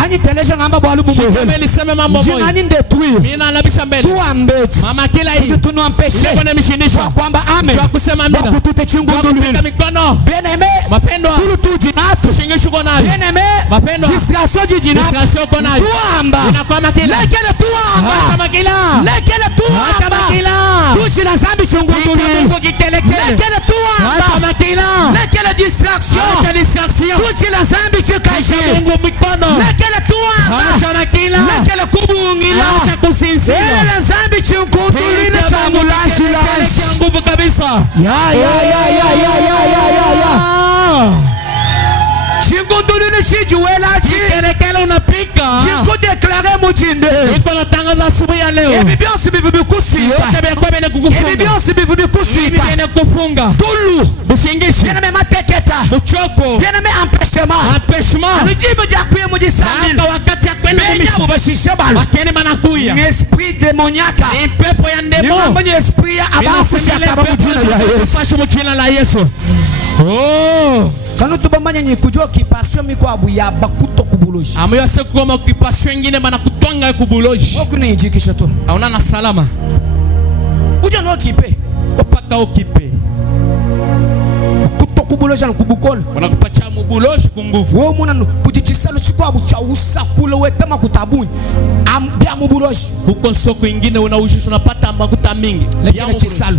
Ani telesha ngamba bwalu bubu. Nilisema mambo moja. Ani ndetui. Mimi nalabisha mbele. Tuambeti. Mama kila hii. Tunuampeshe. Kwa mishindisha. Kwamba amen. Kwa kusema amina. Kutute chungu ndulini. Mikono. Bien-aimé. Mapendwa. Tulu tuji natu. Shingisho kwa nani? Bien-aimé. Mapendo. Distraction jijina. Distraction uko nayo. Tuamba. Inakuwa makila. Lekele tuamba. Acha makila. Lekele tuamba. Acha makila. Tushi la zambi chungunduli. Lekele tuamba. Acha makila. Lekele distraction. Acha distraction. Tushi la zambi chikashi. Mungu mikono. Lekele tuamba. Acha makila. Lekele kubungila. Acha kusinzia. Ele zambi chungunduli na changulashi la. Lekele nguvu kabisa. Ya. Chingunduli ni shijuela chi. Kelekele unapika. Chingu deklare mujinde. Iko natangaza asubuhi ya leo. Ebi bionsi bivubi kusika. Yote bekuwa bene kukufunga. Ebi bionsi bivubi kusika. Bene kufunga. Tulu. Bushingishi. Bien aimé mateketa. Muchoko. Bien aimé empêchement. Empêchement. Anujibu jakuye mujisambil. Hata wakati ya kwenda Benya kumisa. mubashisha balu. Wakeni manakuya. Ni esprit démoniaque. Ni pepo ya Ni ndemo. mambo ni esprit ya abafu shakaba mujina ya Yesu. Fashu mujina la Yesu. Oh. Kanu tubamanya ni kujua kipasio miko abu ya bakuto kubuloji. Amoyo sekoma kipasio ngine bana kutwanga kubuloji. Woku ni injikisha tu. Hauna na salama. Uja no kipe. Opaka okipe. Kuto kubuloji na kubukolo. Bana kupacha mubuloji kunguvu. Wo muna kujichisalo chukua abu cha usakule wetama kutabuni. Ambia mubuloji. Huko soko ingine unaujisha unapata makuta mingi. Lekele chisalo.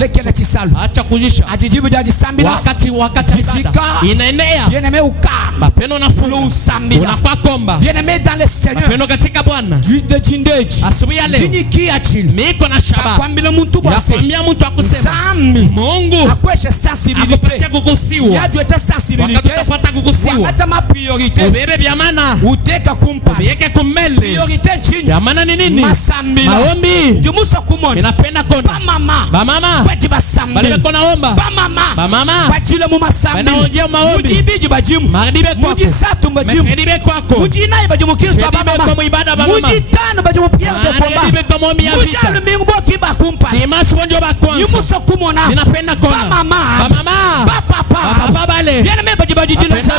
Lekele chisalo. Acha kujisha. Ajijibu jaji sambila. Wakati ibada. Inaenea. Bien aimé ukamba. Mapendo na funga. Usambila. Unakuwa komba. Bien aimé dans le Seigneur. Mapendo katika Bwana. Jude jindeji. Asubuhi ya leo. Jiniki achili. Miko na shaba. Kwambila muntu bwase. Yakwambia mtu akusema. Zambi. Mungu. Akweshe sensibilité. Akupatia kukusiwa. Yaju ete sensibilité. Wakati utapata kukusiwa. Wakata ma priorité. Ubebe vya maana. Uteka kumpa. Ubeke kumele. Priorité chini. Vya maana ni nini? Masambila. Maombi. Jumusa kumona. Ninapenda kona. Ba mama. Ba mama. Kwaji basambila. Bale kona omba. Ba mama. Ba mama. Kwajile mu masambila. Banaongea maombi. Mujibiji bajimu. Magharibi kwako. Mujisatu bajimu. Magharibi kwako. Mujinai bajimu kitu ba mama. Kwa ibada ba mama. Mujitano bajimu prière de combat. Magharibi kwa maombi ya vita. Mujalu mingu boki ba kumpa. Ni masu bonjo ba kwanza. Yumusa kumona. Ninapenda kona. Ba mama. Ba mama. Ba papa. Ba papa bale. Bien aimé bajibaji jila sa.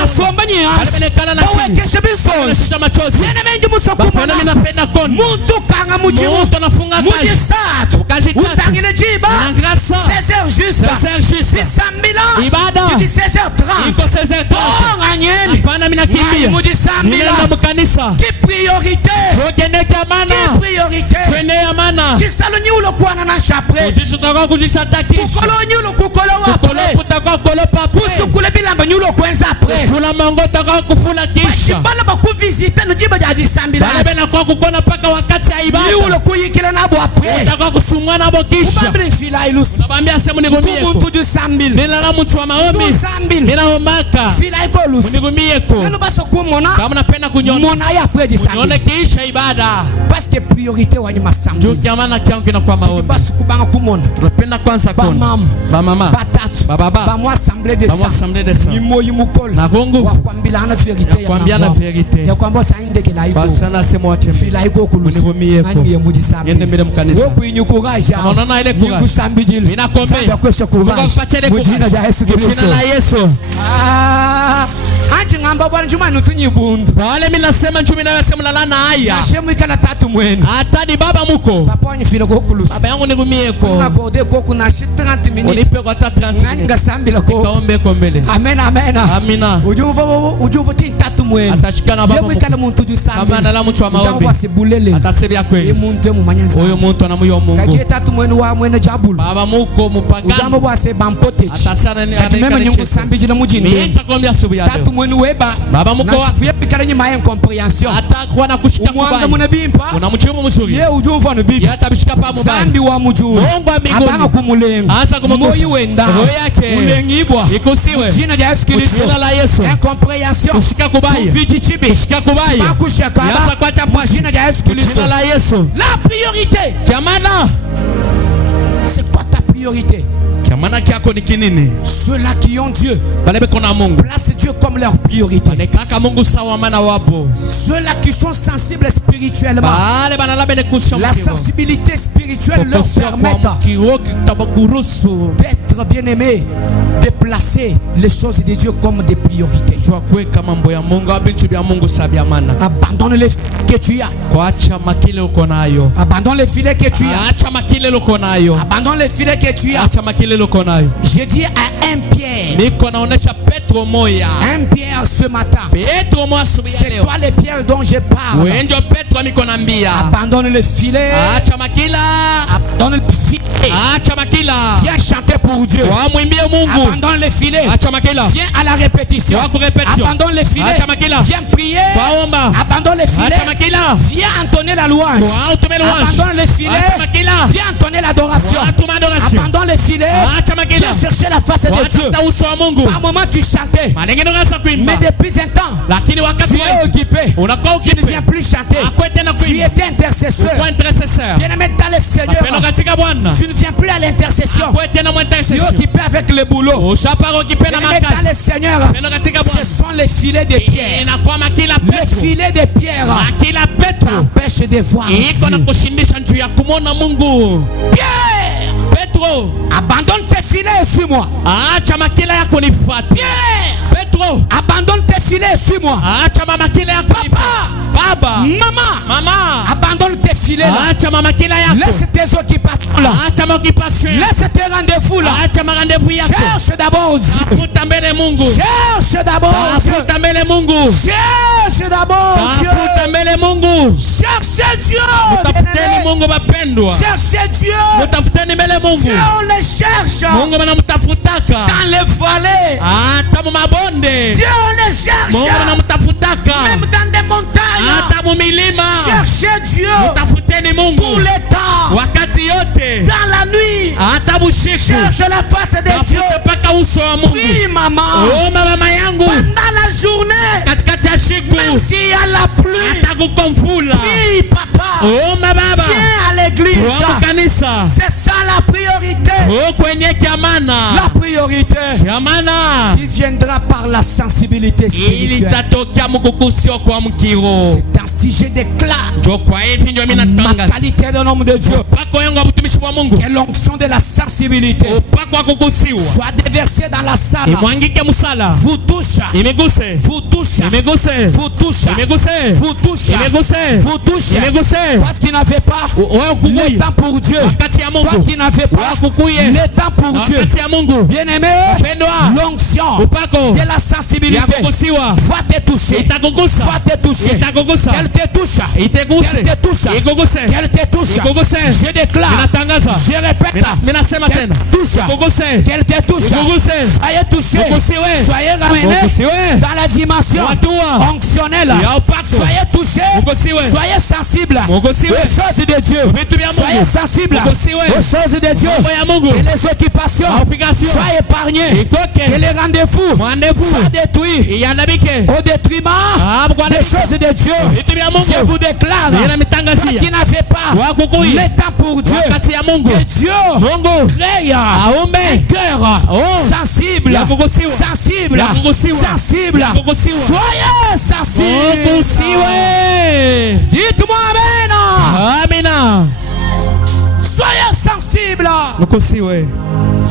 Basomba nyasi. Bawekeshe biso. Sisa machozi. Bien aimé njumusa kumona. Ninapenda kona. Muntu kanga mujimu. Muntu nafunga kaji. Mujisatu. Kaji tatu. Utangile jiba. Nangrasa. 16h juste. 16h juste. Sambila. Ibada. Idi 16h30. Iko 16h30. Oh nganyeni. Hapana mimi nakimbia. Mujisambila. Ninaenda mkanisa. Ki priorité. Twende kamana. Ki priorité. Twende amana. Chisalo nyulo kuana na chapre. Ujisho takwa kujishatakisha. Kukolo nyulo kukolo Kukolo wapre. kutakwa kolo papre. Kusukule bilamba nyulo kwenza apre. Fula mango takwa kufula kisha. Bala bakuvisite nujiba jadi sambila. Bale bena kwa kukona paka wakati ya ibada. Nyulo kuyikila nabo apre. Takwa kusumwa nabo kisha. Ubambili fila ilus. Nabambia semu nigumieko. Muntu ju sambil. Nilala mtu wa maombi. Tu sambil. Ninaomaka. Fila iko lus. Munigumieko. Nenu baso kumona. Kama napenda kunyona. Mona ya apre di sambil. Unyone kisha ibada. Parce que priorité wanyuma sambil. Juu kiamana kiangu kinakuwa maombi. Baso kubanga kumona. Tunapenda kwanza Ba kona. mam. Ba mama. Batatu. Ba baba. Ba mwa assemblée de Ba mwa sang. assemblée de sang. Nyimo yimukolo. Na kongo. Wakwambila ana vérité ya Kwambia na mavo. verite. Ya kwamba saindeke na iko. Basana sema watembe. Fila iko kulusu. Univumieko. Nani ya mujisambi. Yende mbele mkanisa. Woku inyukuraja. Unaona ile kura. Nikusambijili. Ninakombe. Sabi ya kwesha Mungu kuraja. akupatie ile Mujina kura. ya Yesu Kristo. Jina la Yesu. Anchi ngamba bwana njuma nutunyi bundu. Wale mimi nasema njumi na yasema lalana haya. Nashemu ikala tatu mwenu. Atadi baba muko. Papa wanyi fila kwa kulusu. Baba yangu nigumieko. Ngakode kwa kuna 30 minutes. Unipe kwa 30 Nani minutes. ngasambila kwa. Kaombe kwa mbele. Amen amen. Amina. Ujuva ti tatu mwenu. Atashikana baba Yebu muko. ikala muntu ju sambi. Kama ndala mtu wa Ujamu maombi. kwa sebulele. Atasebya kweli. Muntu emu manyanza. Huyo muntu anamuyo Mungu. Kaje tatu mwenu wa mwene jabulu. Baba muko mupagani. Ujamu kwa se bampotechi. Atasana ni Kati meme nyungu sambijila mujinde. Miita kwambia asubuhi ya Tatu leo. mwenu weba. Baba muko wa. Nasifuye pikala nyuma ya incomprehension. Atakuwa na kushika Umwanza kubaya. muna bimpa. Unamchimu mzuri. Ye ujumva no bibi. Yata bishika pa mubaya. Zambi wa mujuru. Mungu wa mbinguni. Abanga kumulenga. Anza kumugusa. Moyi wenda. Roho yake. Mulengibwa. Ikusiwe. Jina ya Yesu Kristo. Jina la Yesu. Incomprehension. Kushika kubaya. Viji chibi. Kushika kubaya. Bakushaka. Yasa kwa chapwa. Jina ya Yesu Kristo. Jina la Yesu. La priorité. Kiamana. C'est quoi ta priorité? Kiamana kyako ni kinini? Ceux-là qui ont Dieu. Balebe kona Mungu. Place Dieu comme leur priorité. Nekaka Mungu sawa mana wapo. Ceux-là qui sont sensibles spirituellement. Bale banala bene kusho La sensibilité spirituelle leur permet d'être bien-aimés, de placer les choses de Dieu comme des priorités. kuweka mambo ya Mungu au vitu vya Mungu sabia mana. Abandonne les filets que tu as. Kuacha makile uko nayo. Abandonne les filets que tu as. Acha makile uko nayo. Abandonne les filets que tu as. Acha makile uko nayo. Je dis à un Pierre. Niko naonesha Petro Petro moya. Un Pierre ce matin. Petro moya asubuhi ya C'est leo. toi les pierres dont je parle. Wewe ndio Petro mikonambia. Abandonne le filet. Acha makila. Abandonne le filet. Acha makila. Viens chanter pour Dieu. Wamwimbie Mungu. Abandonne le filet. Acha makila. Viens à la répétition. Wako répétition. Abandonne le filet. Acha makila. Viens prier. Waomba. Abandonne le filet. Acha makila. Viens entonner la louange. Wautume louange. Abandonne le filet. Acha makila. Viens entonner l'adoration. Watuma adoration. Abandonne le filet. Acha makila. Viens chercher la face de Dieu. Watafuta uso wa Mungu. Par moment tu chantais. Manengeno ngasa kuimba. Mais depuis un temps, Lakini wakati tu es occupé. unakuwa Tu ne viens ukipe. plus chanter. Hakuna tena Tu kuimba. étais intercesseur. Kwa intercessor. Bien-aimé dans le Mapendo Seigneur, katika Bwana. tu ne viens plus à l'intercession. Hakuna tena mwa Tu es intercession. occupé avec le boulot. Ushapaka ukipe na Bien-aimé dans le makazi. Seigneur, Mapendo katika ce Bwana. sont les filets de pierre. Inakuwa makila Les Petro. filets de pierre Makila Petro. t'empêchent de voir Iko na Dieu. kushindisha njuu ya kumwona Mungu. Pierre, Petro, abandonne tes filets et suis-moi. acha makila yako nifuate. Pierre, Petro, abandonne tes filets et suis-moi. acha makila yako nifuate. Baba, Maman, mama, abandonne tes filets là. acha makila yako. Laisse tes occupations là. Acha maoccupation. Laisse tes rendez-vous là. Acha marandevous yako. Cherche d'abord Dieu. Tafuta mbele Mungu. Cherche d'abord Dieu. Tafuta mbele Mungu. Cherche d'abord Dieu. Tafuta mbele Mungu. Cherchez Dieu. Mutafuteni bien-aimé. Mungu bapendwa. Cherchez Dieu. Mutafuteni mbele Mungu. Dieu, on le cherche. Mungu banamutafutaka. Dans les vallées. Hata mu mabonde. Dieu, on le cherche. Mungu banamutafutaka. Même dans des montagnes. Hata mu milima. Cherchez Dieu. Mutafuteni Mungu. Tout le temps. Wakati yote. Dans la nuit. Hata bushiku. Cherche la face de Dieu. Tafuta paka uso wa Mungu. Oui, maman. Oh mama yangu. Pendant la journée. Katikati ya siku. Même s'il y a la pluie. Hata kukomfula. Oui, papa. Oh mababa. Viens à l'église. Wa kanisa. C'est ça la priorité. Oh kwenye kiamana. La priorité. Kiamana. Qui viendra par la sensibilité Ili spirituelle. tatokea mukukusio kwa mkiro. C'est ainsi je déclare Jo kwa hivi ndio mimi ma natangaza. qualité de l'homme de Dieu. Upako yangu wa mtumishi wa Mungu. Que l'onction de la sensibilité Upako wa kukusiwa. soit déversée dans la salle. Imwangike musala. Vous touche. Imeguse. Vous touche. Imeguse. Vous touche. Imeguse. Vous touche. Imeguse. Vous touche. Imeguse. Toi qui n'avais pas Wewe le kukuye. temps pour Dieu. Wakati ya Toi Mungu. qui n'avais pas Wakukuye. le temps pour Dieu. Wakati ya Mungu. Bien-aimé, Pendwa. l'onction Upako. de la sensibilité Ya kukusiwa. va te toucher. Itakugusa. Va te toucher. Itakugusa. Qu'elle te touche. Iteguse. Qu'elle te touche. Ikuguse. Qu'elle te touche. Ikuguse. Je déclare. Minatangaza. Je répète. Minasema Qu'elle tena. te touche. Ikuguse. Qu'elle te touche. Ikuguse. Soyez touchés. Ukusiwe. Soyez ramenés Ukusiwe. dans la dimension Watua. onctionnelle. Ya upako. Soyez touchés. Ukusiwe. Soyez sensibles Ukusiwe. aux choses de Dieu. Vitu vya Mungu. Soyez sensibles Ukusiwe. aux choses de Dieu. Mambo ya Mungu. Que les occupations Maopigasio. soient épargnées. Itoke. Que les rendez-vous Mwandevu. soient détruits Iandabike. au détriment Bwana. des choses de Dieu. Vitu vya Mungu. Je vous déclare, Ninamitangazia. toi qui n'avez pas Wakukuye. le temps pour Dieu, Wakati ya Mungu. que Dieu Mungu. crée Aumbe. un cœur Oh. sensible, Ya kukusiwa. sensible, Ya kukusiwa. sensible. Ya kukusiwa. Soyez sensible. Ukusiwe. Dites-moi Amen. Amina. Soyez sensible. Ukusiwe.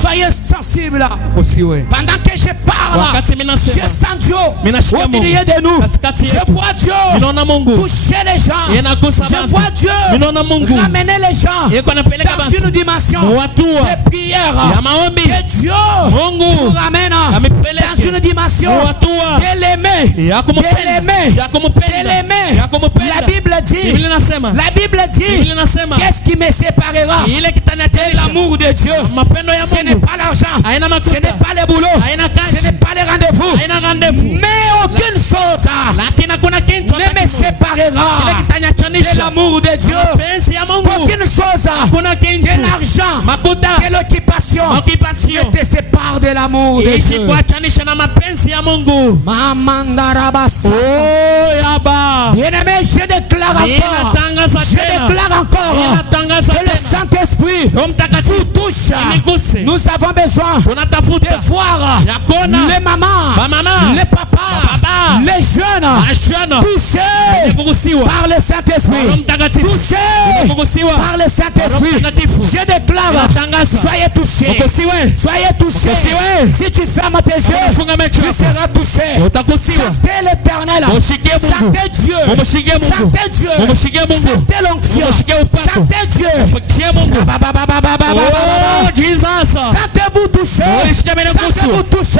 Soyez sensible. Ukusiwe. Pendant que je parle, Wakati minasema. je sens Dieu Minashikia au Mungu. milieu de nous. Katikati Je yetu. vois Dieu Minaona Mungu. toucher les gens. Inagusa Je bantu. vois Dieu Minaona Mungu. ramener les gens Yeko anapeleka dans bantu. une dimension Muwatua. de prière. Ya maombi. Que Dieu Mungu. vous ramène Amepeleke. dans une dimension Muwatua. de l'aimer. Ya kumupenda. De l'aimer. Ya kumupenda. De l'aimer. Ya kumupenda. La Bible dit, Biblia inasema. la Bible Biblia dit, inasema. qu'est-ce qui me séparera Ile de kitaniachanisha. l'amour de Dieu? Mapendo ya Ce n'est Mungu. pas l'argent, Haina ce makuta. n'est pas le boulot, Haina kazi. ce n'est pas les rendez-vous, Haina rendezvous. mais aucune chose Lakini hakuna kitu ne me hata kimoja. Ile séparera de kitaniachanisha. l'amour de Dieu. Mapenzi ya Mungu. Aucune chose Hakuna kitu. que l'argent, Makuta. que l'occupation Occupation. ne te sépare de l'amour de Ishi Dieu. kuachanisha na mapenzi ya Mungu. Mamandarabasa. Oh yaba. Bien-aimé, je déclare encore, Ninatangaza je tena. déclare encore Ninatangaza que le tena. Saint-Esprit Roho Mtakatifu vous touche. iniguse. Nous avons besoin Tunatafuta. de voir Ya kuona. les mamans, Bamama. les papas, Baba. les jeunes Ashana. touchés Kugusiwa. par le Roho Saint-Esprit. Mtakatifu. Touchés Kugusiwa. par le Saint-Esprit. Roho Mtakatifu. Je déclare, Ninatangaza. soyez touchés. Kugusiwe. Soyez touchés. Kugusiwe. Si tu fermes tes yeux, Funga macho tu yako. seras touché. Utakusiwa. Sentez l'éternel. Mushikie Mungu. Sentez Dieu. Mumshikie Mungu. Sentez Dieu. Mumshikie Mungu. Sentez l'onction. Mumshikie upako. Sentez Dieu. Mumshikie Mungu. Ba, ba, ba, ba, ba, ba, ba, ba, ba, ba. Oh Jesus. Sentez-vous touché. Sentez-vous touché.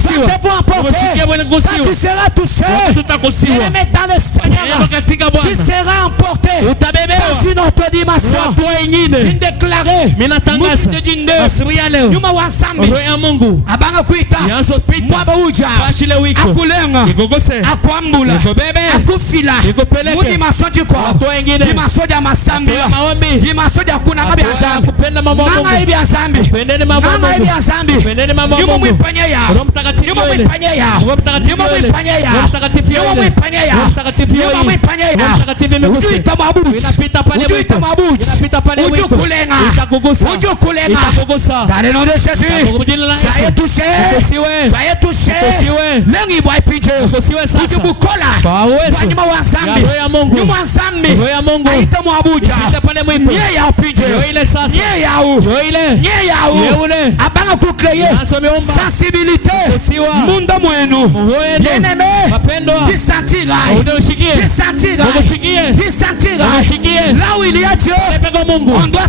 Sentez-vous emporté. Quand tu seras touché, bien-aimé dans le Seigneur, tu seras emporté dans une autre dimension. Je déclarer nyuma wa nsambi abanga kuita mwaba uja akulenga akwambula akufila mu dimension du corps, dimension ya masambi, dimension ya kunanga bya nsambi, nanga ibya nsambi, nanga ibya nsambi, yumu mwipanye ya, yumu mwipanye ya, yumu mwipanye ya, yumu mwipanye ya, yumu mwipanye ya, ujuita mabuji, ujuita mabuji, ujukulenga, ujukulenga, dans le nom de Jésus, soyez touchés, soyez touchés, lengi boy pinche, ujubukola, wanyuma wa nsambi, nyuma wa nsambi, aita mwabuja, nye ya pinche, nye ya u, nye ya u, abanga kukreye, sensibilité, mundo mwenu, bien-aimé, tu sentiras, tu sentiras, tu sentiras, là où il y a Dieu, on doit